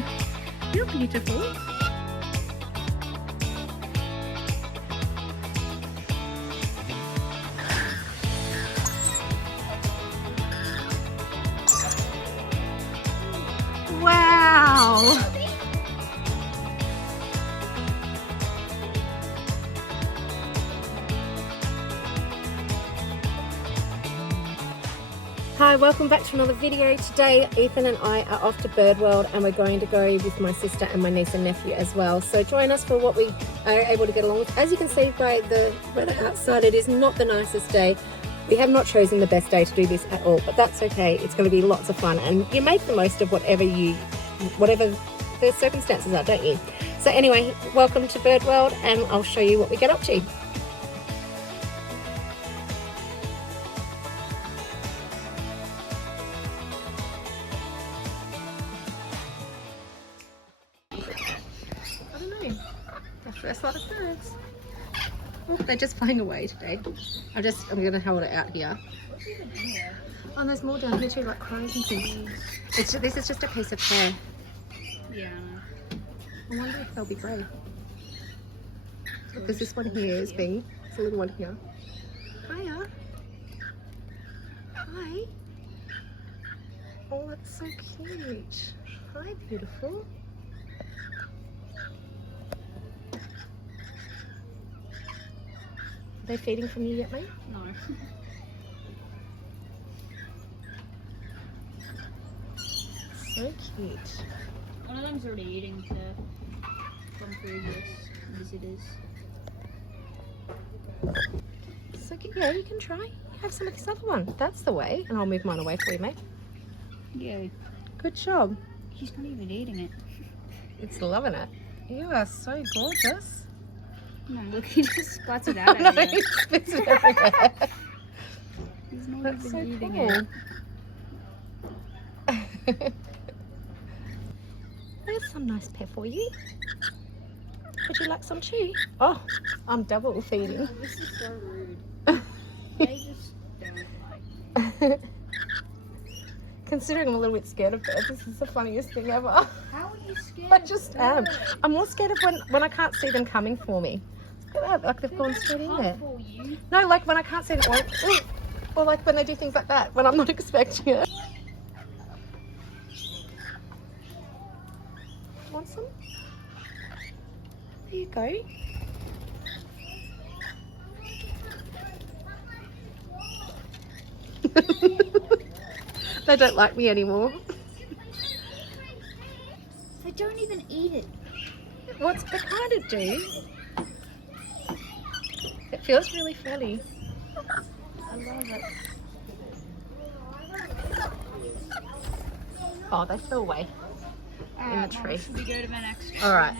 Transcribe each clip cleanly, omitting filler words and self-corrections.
baby. You're beautiful. Wow. Hi, welcome back to another video. Today Ethan and I are off to Bird World and we're going to go with my sister and my niece and nephew as well. So join us for what we are able to get along with. As you can see by the weather outside, it is not the nicest day. We have not chosen the best day to do this at all, but that's okay. It's going to be lots of fun and you make the most of whatever the circumstances are, don't you? So anyway, welcome to Bird World and I'll show you what we get up to. First lot of birds. Oh, they're just flying away today. I'm gonna hold it out here. What's even in here? Oh, and there's more down here too, like crows and things. This is just a piece of hair. Yeah. I wonder if they'll be grey. Because this one here is being, it's a little one here. Hiya. Hi. Oh, that's so cute. Hi, beautiful. Are they feeding from you yet, mate? No. So cute. One of them's already eating from previous visitors. So cute. Yeah, you can try. Have some of this other one. That's the way. And I'll move mine away for you, mate. Yeah. Good job. He's not even eating it. It's loving it. You are so gorgeous. No, look, he just splats it out. No, he spits it everywhere. He's not That's even so eating cool. There's some nice pear for you. Would you like some too? Oh, I'm double feeding. Oh, this is so rude. They just don't like me. Considering I'm a little bit scared of birds, this is the funniest thing ever. How are you scared? I just am. I'm more scared of when I can't see them coming for me. Look at that, like they've gone straight in there. For you. No, like when I can't see them, or like when they do things like that, when I'm not expecting it. Want some? There you go. They don't like me anymore. They don't even eat it. What's they kind of do? It feels really funny. I love it. Oh, they fell away in the tree. Should we go to the next one? All right.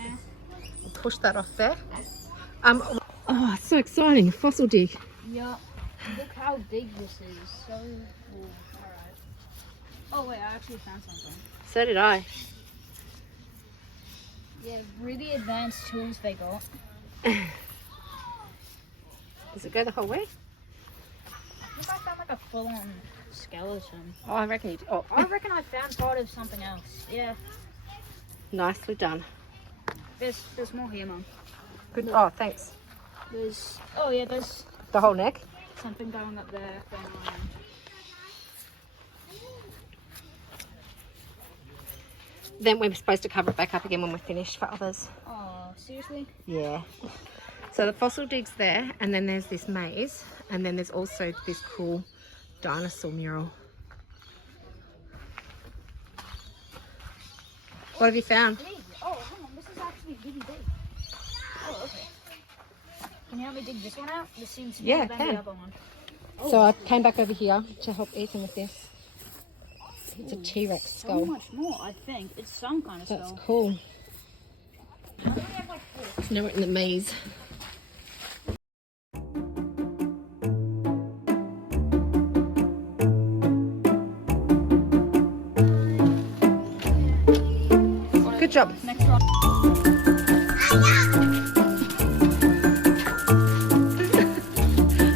I'll push that off there. Oh, it's so exciting! Fossil dig. Yeah. Look how big this is. So cool. Alright. Oh wait, I actually found something. So did I. Yeah, really advanced tools they got. Does it go the whole way? I think I found like a full-on skeleton. Oh, I reckon you. Oh, I reckon I found part of something else. Yeah. nicely done. There's more here, Mum. Good. Oh, thanks. There's The whole neck. something going up there. Then we're supposed to cover it back up again when we're finished for others. Oh, seriously? Yeah. So the fossil dig's there, and then there's this maze, and then there's also this cool dinosaur mural. What have you found? Big. Oh, hang on. This is actually really big. Oh, okay. Can you help me dig this one out? This seems smaller than can. the other one. So I came back over here to help Ethan with this. It's a T-Rex So skull. much more, I think. It's some kind of That's skull. cool. I only have like 4. Now we're in the maze. Good job. Next one.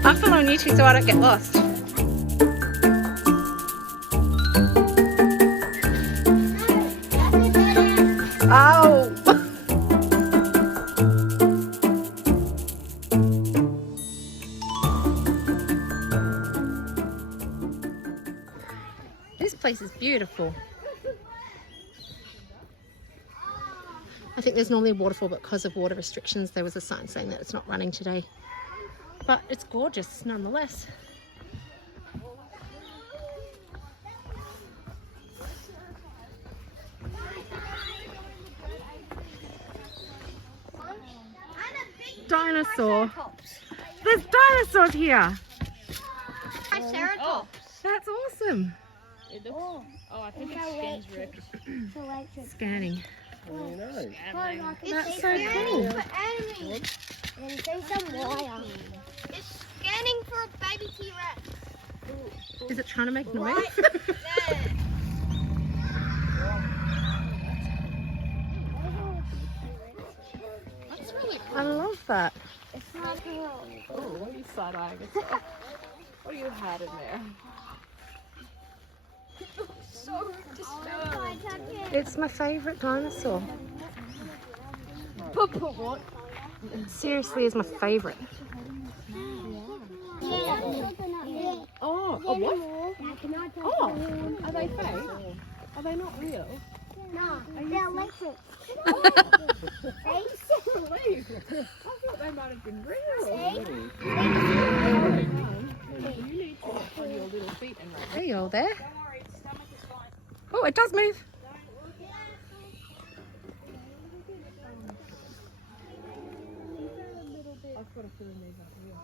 I'm following you two so I don't get lost. place is beautiful. I think there's normally a waterfall, but because of water restrictions, there was a sign saying that it's not running today. But it's gorgeous nonetheless. Dinosaur. There's dinosaurs here. Triceratops. That's awesome. Oh, I think it scans ripped. Scanning. It's That's so cool. for enemies. And there's some wire. It's scanning for a baby T-Rex. Is it trying to make noise? There. That's really cool. I love that. It's not real. Oh, what are you side-eyeing? What do you had in there? So disturbed. It's my favourite dinosaur. What? Seriously, is my favourite. Oh, a what? Oh, are they fake? Are they not real? No, they're electric. I thought they might have been real. You need to get on your little feet and run. There you are there. Oh, it does move. I've got a feeling these aren't real.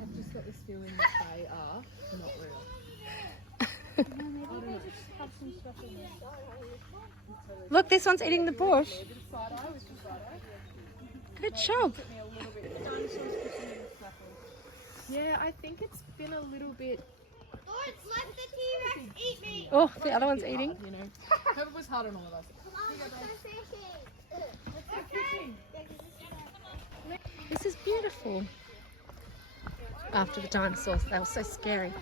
I've just got this feeling that they are not real. Look, this one's eating the bush. Good job. Yeah, I think it's been a little bit. Lord, let the T-Rex eat me. Oh, the other one's eating. You know, it was hard on all of us. This is beautiful. After the dinosaurs, they were so scary.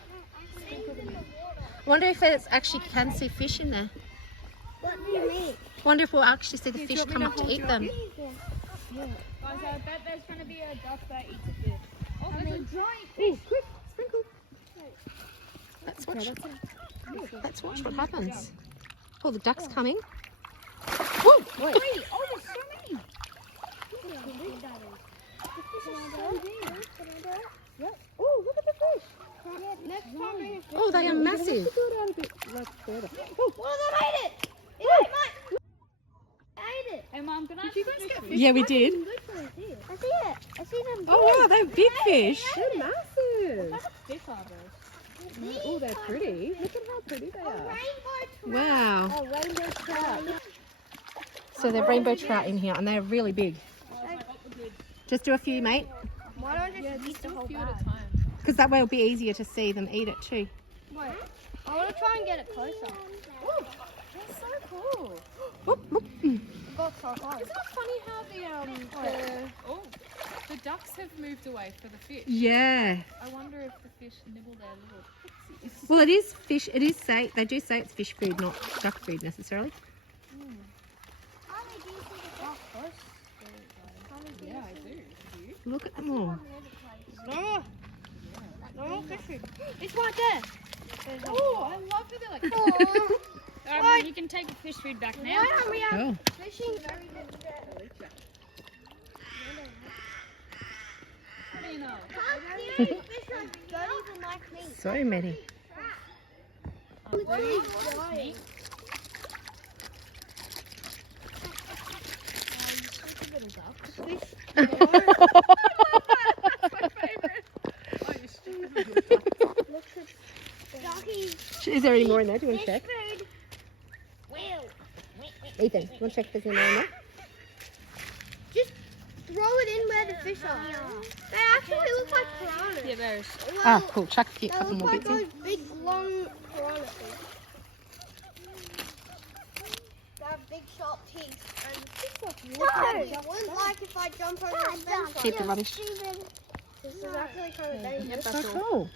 Wonder if it actually can see fish in there. What do you mean? Wonder if we'll actually see the fish come up to eat them. Guys, I bet there's going to be a duck that eats a fish. Oh, there's a giant fish. Quick, sprinkle. Let's watch what happens. Oh, the duck's coming. Whoa, wait. Oh, there's so many. Oh, look at the fish. Next time Oh, they are massive. Go down a bit further. Oh, they ate it! It ate mine! Ate it! Emma, I'm going to you guys get fish? Yeah, we did. I see it. I see them. Oh, wow, they're big fish. They're massive. What type of fish are those? Oh, they're pretty. Look at how pretty they are. Wow. A rainbow trout. So they're rainbow trout in here, and they're really big. Just do a few, mate, Why don't you just eat the whole bag? because that way it'll be easier to see them eat it too. Wait. I want to try and get it closer. Oh, that's so cool. Whoop, whoop. It got so close. Isn't it funny how the ducks have moved away for the fish? Yeah. I wonder if the fish nibble their little pixies. Well, it is fish. It is say they do say it's fish food, not duck food necessarily. Yeah, I do. Do you? Look at them all. No. No fishing. It's right there. Oh, I love that they're like. Oh. Alright, you can take the fish food back now. Why don't we have Oh. fishing? What do you know? Fish don't even like me. So many. Snake. Is there any more in there? Do you want to check? Food. Ethan, do you want to check if there's any more in there? Just throw it in where the fish are. They actually look like piranhas. Yeah, there's. Ah, cool. Chuck a They couple look more like bits in. those big, long piranha things. They have big, sharp teeth. And I wouldn't like if I jump over a fence. Keep the rubbish. This is actually kind of dangerous. So cool.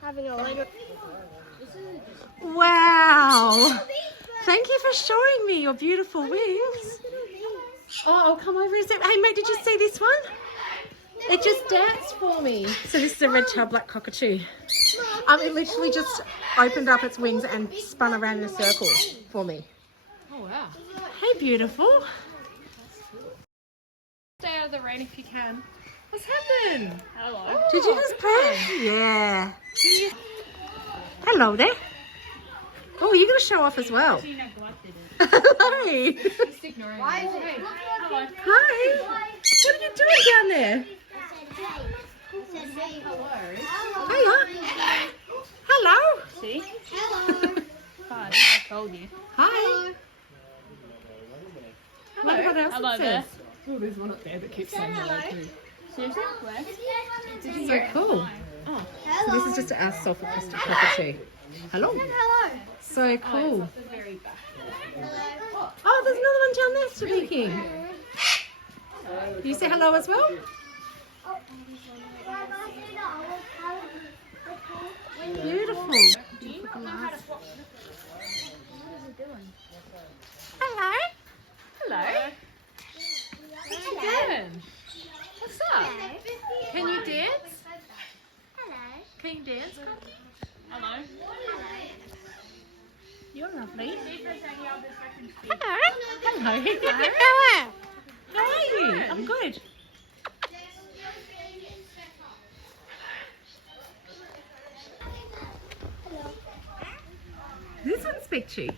Having a Lego. Wow. Thank you for showing me your beautiful wings. Oh, I'll come over and say, hey mate, did you see this one? It just danced for me. So this is a red-tailed black cockatoo. It literally just opened up its wings and spun around in a circle for me. Oh wow. Hey, beautiful. Stay out of the rain if you can. What's happened? Hello. Did you just play? Yeah. Hello there. Oh, you're going to show off as well. Hello. Just ignore it. Why is it? Hello. Hi. What are you doing down there? Hiya. Hello. See? Hello. Fine, I told you. Hi. Look what else Hello it there. says. Oh, there's one up there that keeps saying hello too. Seriously? Where? So cool. Oh. So this is just our self-requested cockatoo. Hello. Hello. So cool. The very back. Oh, there's another one down there speaking. You say hello as well? Beautiful. Do you not know how to swap? Hello. Hello. What you doing? What's up? Can you dance? Hello. Can you dance? Hello. You're lovely. See if there's any other second speed. Hello. Hello. Hello. How are you? I'm good. This one's Peachy.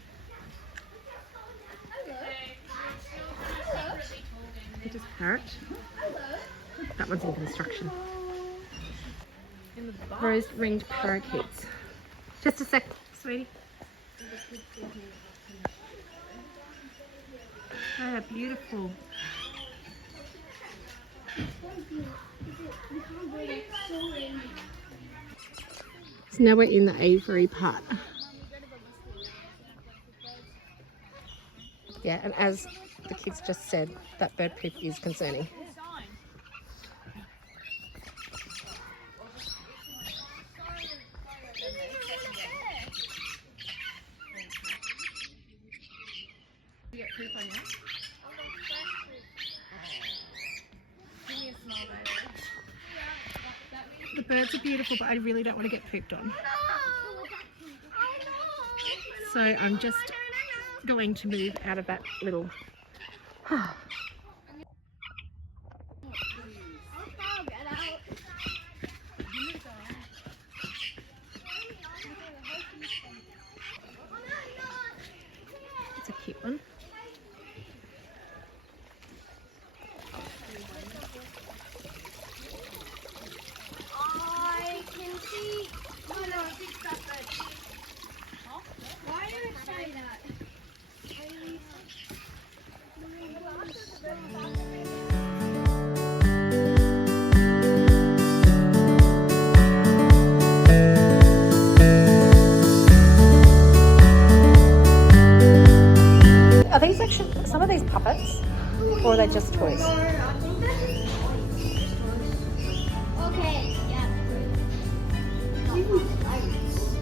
It is parrot. That one's in construction. In the back. Rose-ringed parakeets. Just a sec, sweetie. They are beautiful. So now we're in the aviary part. Yeah, and as the kids just said, that bird poop is concerning. You get poop on you? Give me a small baby. The birds are beautiful, but I really don't want to get pooped on. So I'm just going to move out of that little... It's a cute one. I can see. Oh no, it's stuff. Why did it say that? Are these actually some of these puppets, or are they just toys? No, I think that's okay, yeah.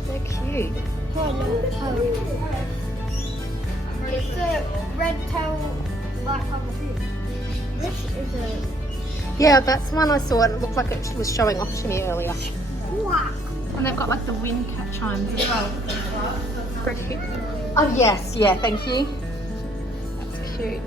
They're cute. It's a red tail black cockatoo. This is a Yeah, that's one I saw and it looked like it was showing off to me earlier. black. And they've got like the wind cat chimes as well. Pretty cute. Oh yes, yeah, thank you. That's cute.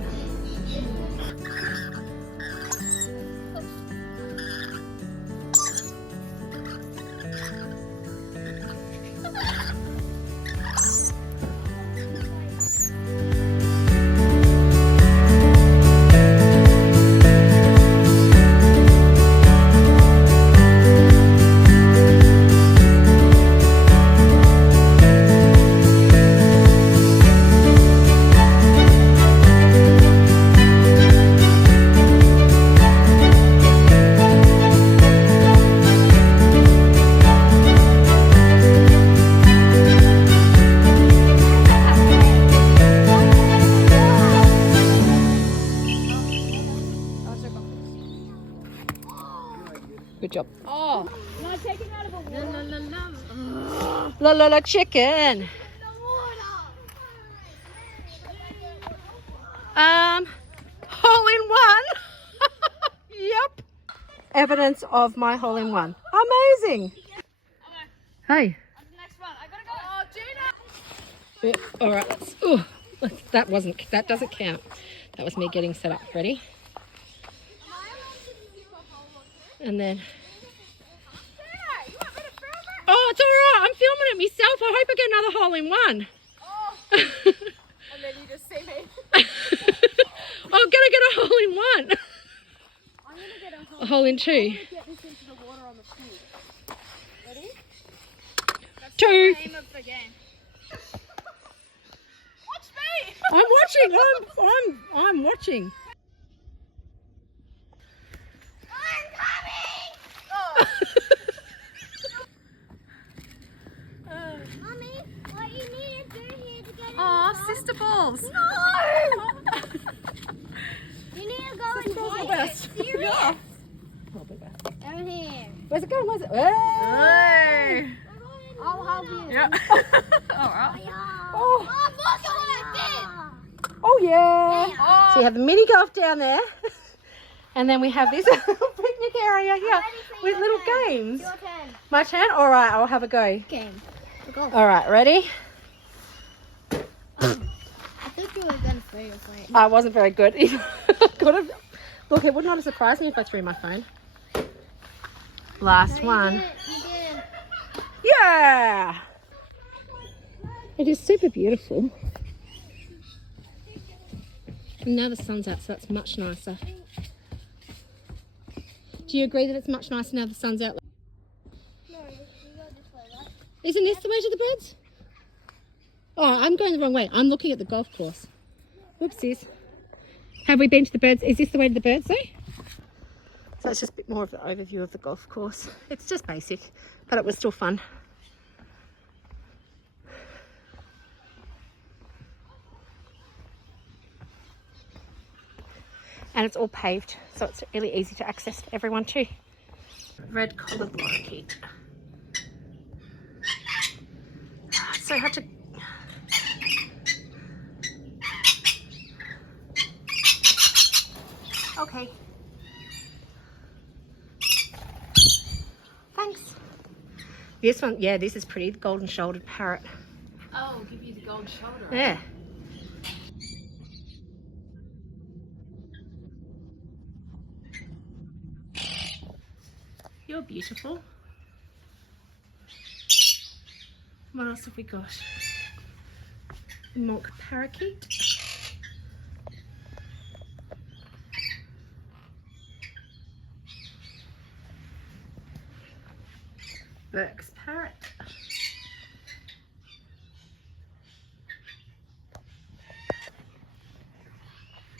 Good job. Oh. No, take him out of a water. La la la chicken. Hole in one. Yep. evidence of my hole-in-one. Amazing. Hey. Next one. I gotta go. Oh, Gina! All right. That doesn't count. That was me getting set up. Ready? And then. Oh, it's all right. I'm filming it myself. I hope I get another hole-in-one. Oh. And then you just see me. I'm gonna get a hole-in-one. I'm gonna get A hole-in-two. I'm gonna get this into the water on the pool. Ready? That's Two. The name of the game. Watch me! I'm watching. I'm watching. I'm coming! Oh. Mommy, what you need to do here to get in Aw, the sister balls. No! You need to go and balls are watch it. best. Serious? Yeah. Over here. Where's it going? Where's it? Hey. Hey. I'll help you. Yeah. Alright. Oh. Oh, look at what I Oh yeah. did. Oh. So you have the mini golf down there, and then we have this picnic area here with little games. Your turn. My turn. All right, I'll have a go. Game. Go. All right, ready? I thought you were going to throw your phone. I wasn't very good. Could have. Look, it would not have surprised me if I threw my phone. Last one. You did. Yeah. It is super beautiful. And now the sun's out, so that's much nicer. Do you agree that it's much nicer now the sun's out? No, you go this way, right? Isn't this the way to the birds? Oh, I'm going the wrong way. I'm looking at the golf course. Oopsies. Have we been to the birds? Is this the way to the birds though? So it's just a bit more of an overview of the golf course. It's just basic, but it was still fun. And it's all paved, so it's really easy to access for everyone too. Red-collared lorikeet. It's so hard to... Okay. Thanks. This one, yeah, this is pretty. The golden-shouldered parrot. Oh, give you the gold shoulder. Yeah. You're beautiful. What else have we got? Monk parakeet. Burke's parrot.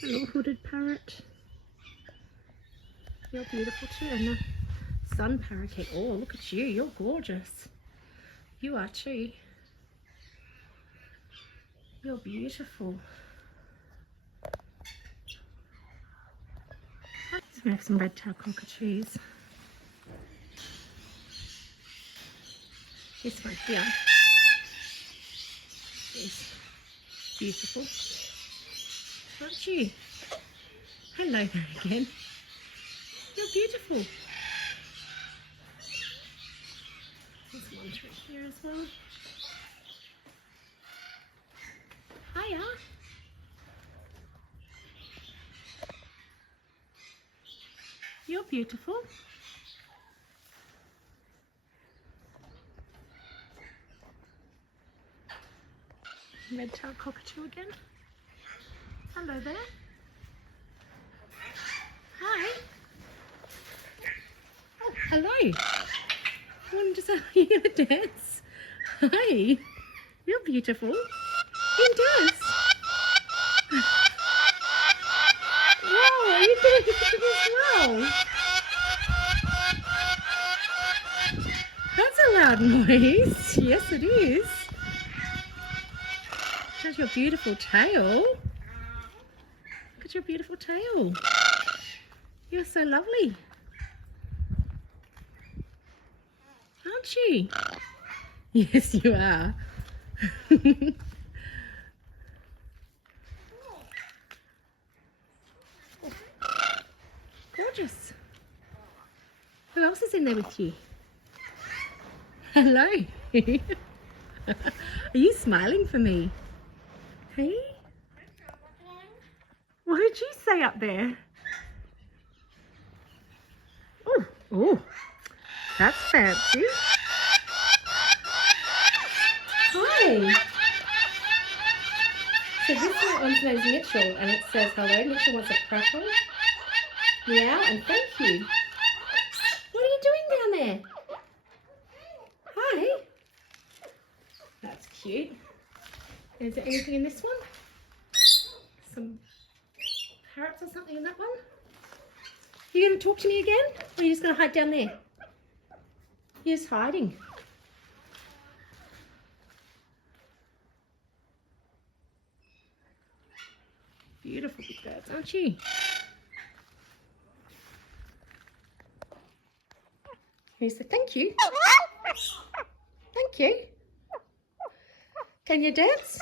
A little hooded parrot. You're beautiful too. And the sun parakeet. Oh, look at you. You're gorgeous. You are too. You're beautiful. So we have some red-tailed cockatoos. This one here is beautiful. Aren't you? Hello there again. You're beautiful. There's one through here as well. Hiya. You're beautiful. Red-tailed cockatoo again. Hello there. Hi. Oh, hello. You gonna dance? Hi. You're beautiful. You can dance. Wow, are you doing this as well? That's a loud noise. Yes, it is. How's your beautiful tail? Look at your beautiful tail. You're so lovely. Aren't you? Yes, you are. Gorgeous. else is in there with you? Hello. Are you smiling for me? Hey? What did you say up there? Oh, oh, that's fancy. Hi. So this one's name's Mitchell, and it says, hello, Mitchell wants a crackle. Meow, and thank you. What are you doing down there? Hi. That's cute. Is there anything in this one? Some parrots or something in that one? You going to talk to me again? Or are you just going to hide down there? You're just hiding. Beautiful big birds, aren't you? He said, thank you. Thank you. Can you dance?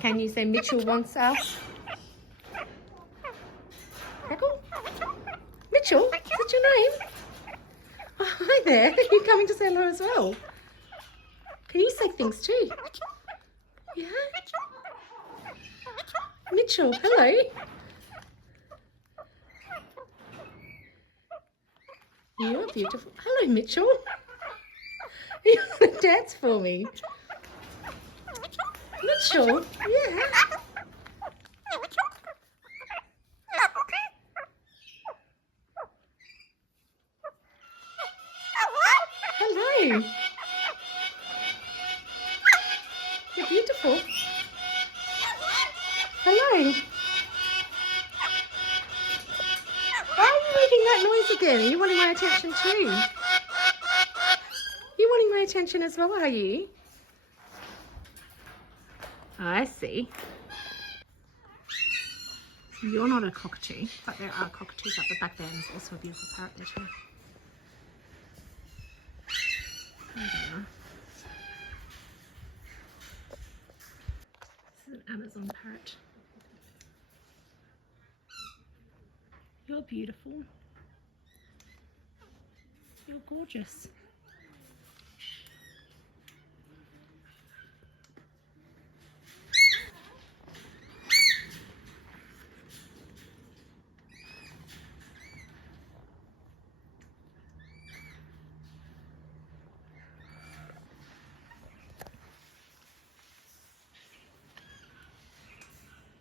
Can you say Mitchell wants a crackle? Mitchell, is that your name? Oh, hi there. You're coming to say hello as well. Can you say things too? Yeah? Mitchell, hello. You're beautiful. Hello, Mitchell. You want to dance for me? Mitchell, yeah. Hello. You're beautiful. Hello. Why are you making that noise again? Are you wanting my attention too? You wanting my attention as well, are you? I see. So you're not a cockatoo, but there are cockatoos up the back there, and there's also a beautiful parrot there too. There they are. This is an Amazon parrot. You're beautiful. You're gorgeous.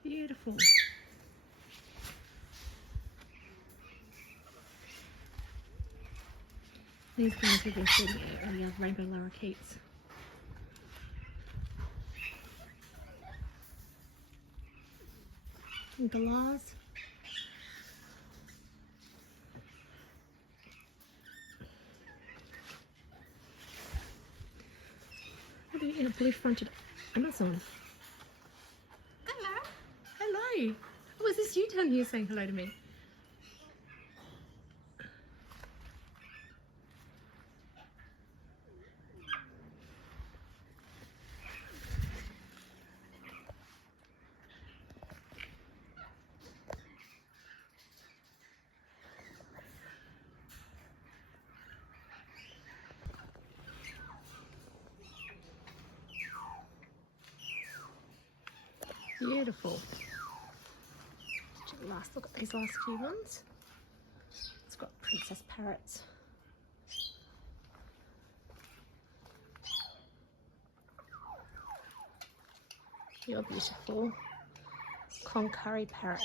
Beautiful. These guys we've been shooting earlier, rainbow lorikeets. And galahs. What are you in a blue-fronted Amazon? Hello. Hello. Oh, is this you down here saying hello to me? Beautiful. Look at these last few ones. It's got princess parrots. You're beautiful. Concurry parrot.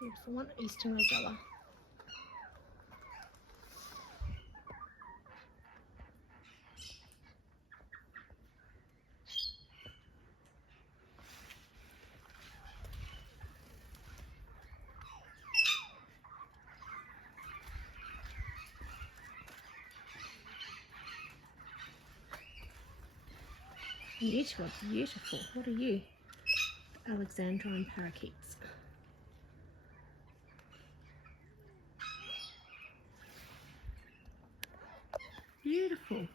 Beautiful one, Eastern Rosella. You two are beautiful. What are you? Alexandrine parakeets. beautiful.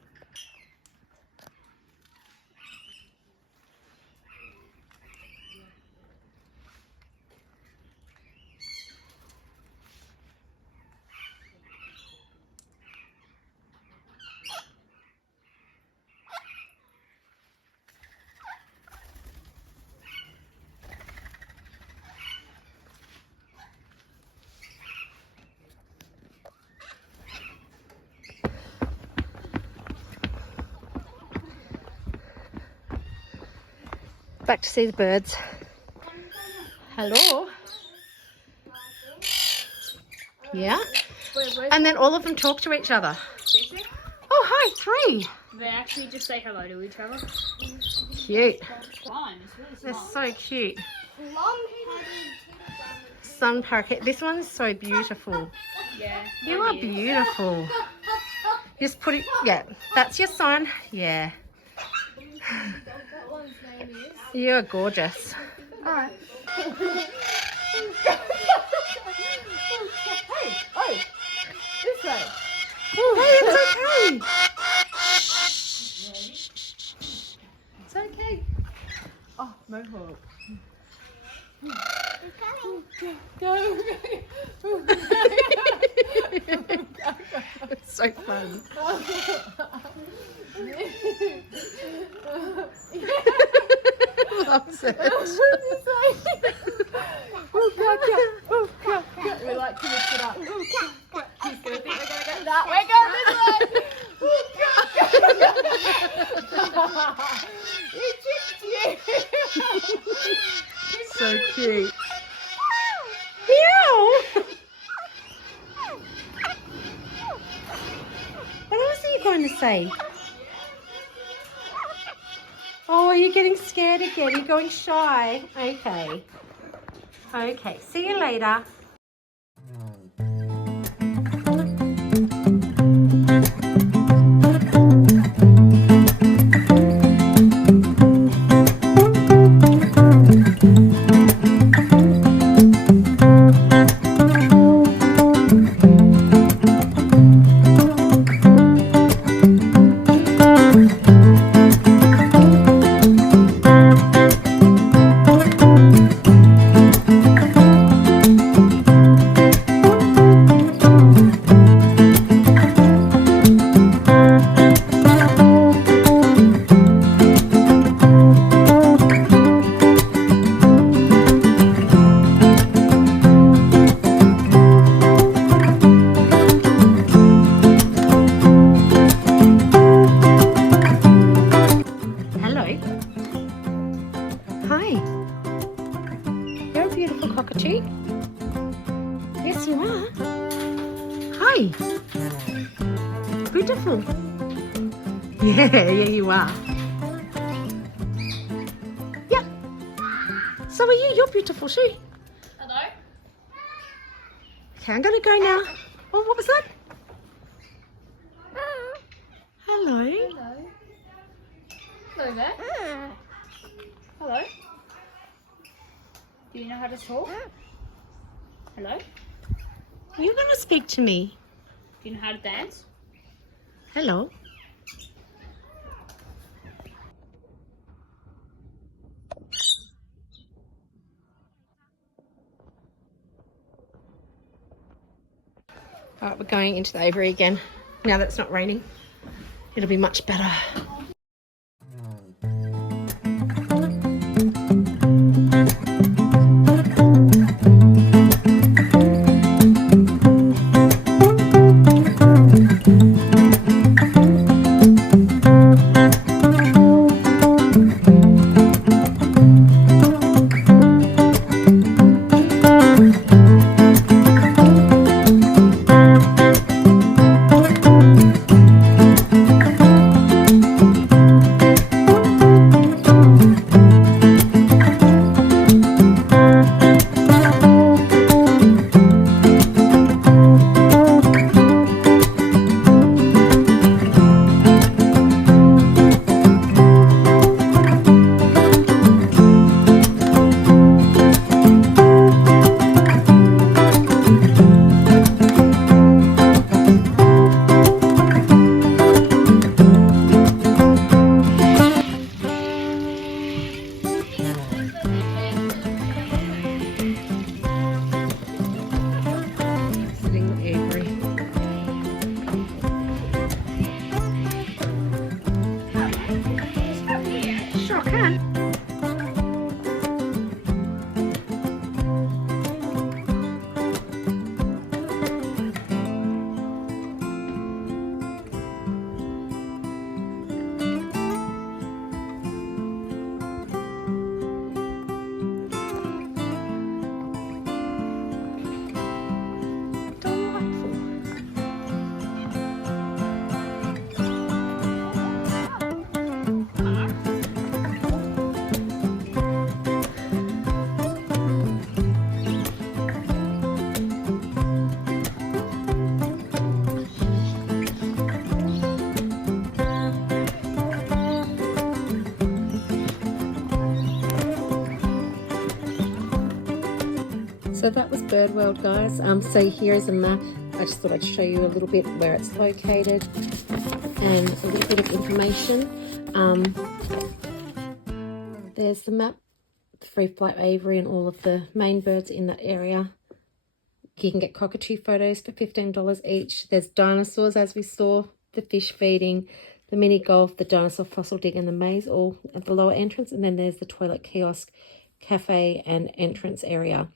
Back to see the birds. Hello. Yeah. And then all of them talk to each other. Oh, hi, 3. They actually just say hello to each other. Cute. It's fine. It's really They're smart. so cute. Sun parakeet. This one's so beautiful. Yeah. You are beautiful. Just put it. Yeah, that's your son. Yeah. That one's name is. You're gorgeous. All right. Hey, oh, this way. Hey, it's okay. It's okay. Oh, mohawk. It's coming. Go. It's so fun. Loves it. We like to mix it up. He's gonna think we're gonna go that way. He tricked you. So cute. Meow. What else are you going to say? Oh, you're getting scared again. You're going shy. Okay. Okay. See you later. Hi. You're a beautiful cockatoo. Yes, you are. Hi. Beautiful. Yeah, you are. Yeah. So are you. You're beautiful too. Hello? Okay, I'm going to go now. Oh, what was that? Hello. Hello. Hello there. Hello. Do you know how to talk? Hello? You're going to speak to me. Do you know how to dance? Hello. All right, we're going into the aviary again. Now that it's not raining, it'll be much better. So that was Bird World, guys. So here is a map. I just thought I'd show you a little bit where it's located and a little bit of information. There's the map, the free flight aviary and all of the main birds in that area. You can get cockatoo photos for $15 each. There's dinosaurs, as we saw, the fish feeding, the mini golf, the dinosaur fossil dig and the maze, all at the lower entrance. And then there's the toilet kiosk, cafe and entrance area.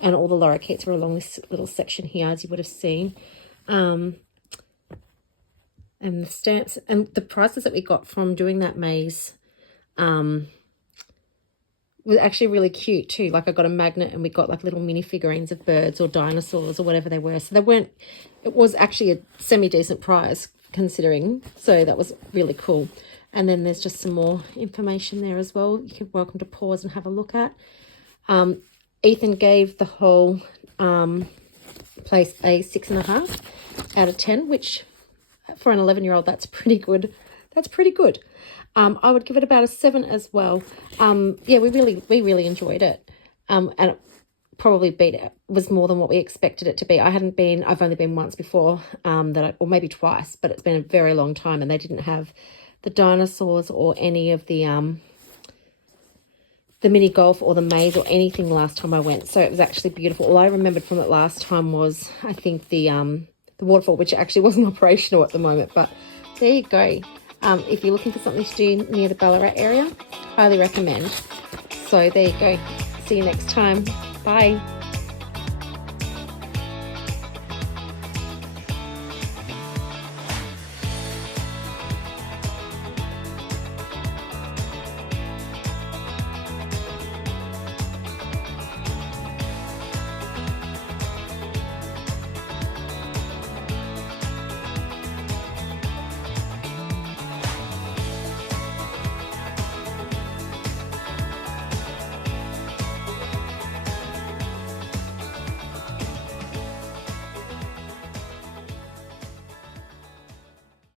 And all the lorikeets are along this little section here, as you would have seen. And the stamps and the prices that we got from doing that maze was actually really cute too. Like I got a magnet and we got like little mini figurines of birds or dinosaurs or whatever they were. So they weren't, it was actually a semi-decent price considering. So that was really cool. And then there's just some more information there as well. You're welcome to pause and have a look at. Ethan gave the whole place a 6.5 out of 10, which for an 11-year-old, that's pretty good. That's pretty good. I would give it about a 7 as well. Yeah, we really enjoyed it. And it probably was more than what we expected it to be. I've only been once before, or maybe twice, but it's been a very long time, and they didn't have the dinosaurs or any of the mini golf or the maze or anything last time I went. So it was actually beautiful. All I remembered from it last time was, I think, the waterfall, which actually wasn't operational at the moment. But there you go. If you're looking for something to do near the Ballarat area, highly recommend. So there you go. See you next time. Bye.